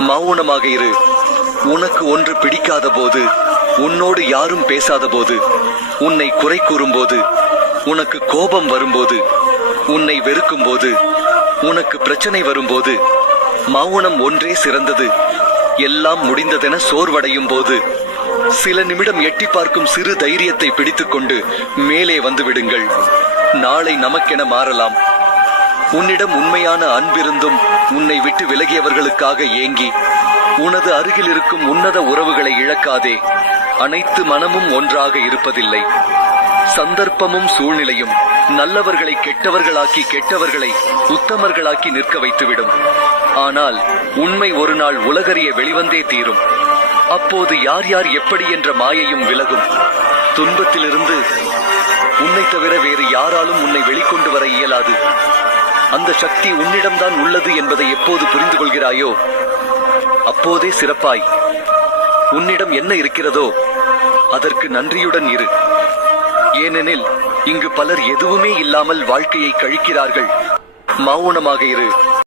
மௌனமாக இரு. உனக்கு ஒன்று பிடிக்காத போது, உன்னோடு யாரும் பேசாத போது, உன்னை குறை கூறும்போது, உனக்கு கோபம் வரும்போது, உன்னை வெறுக்கும் போது, உனக்கு பிரச்சனை வரும்போது, மௌனம் ஒன்றே சிறந்தது. எல்லாம் முடிந்ததென சோர்வடையும் போது சில நிமிடம் எட்டி பார்க்கும் சிறு தைரியத்தை பிடித்துக்கொண்டு மேலே வந்து விடுங்கள். நாளை நமக்கென மாறலாம். உன்னிடம் உண்மையான அன்பிருந்தும் உன்னை விட்டு விலகியவர்களுக்காக ஏங்கி உனது அருகில் இருக்கும் உன்னத உறவுகளை இழக்காதே. அனைத்து மனமும் ஒன்றாக இருப்பதில்லை. சந்தர்ப்பமும் சூழ்நிலையும் நல்லவர்களை கெட்டவர்களாக்கி, கெட்டவர்களை உத்தமர்களாக்கி நிற்க வைத்துவிடும். ஆனால் உண்மை ஒரு நாள் உலகறிய வெளிவந்தே தீரும். அப்போது யார் யார் எப்படி என்ற மாயையும் விலகும். துன்பத்திலிருந்து உன்னை தவிர வேறு யாராலும் உன்னை வெளிக்கொண்டு வர இயலாது. அந்த சக்தி உன்னிடம்தான் உள்ளது என்பதை எப்போது புரிந்து கொள்கிறாயோ அப்போதே சிறப்பாய். உன்னிடம் என்ன இருக்கிறதோ அதற்கு நன்றியுடன் இரு. ஏனெனில் இங்கு பலர் எதுவுமே இல்லாமல் வாழ்க்கையை கழிக்கிறார்கள். மௌனமாக இரு.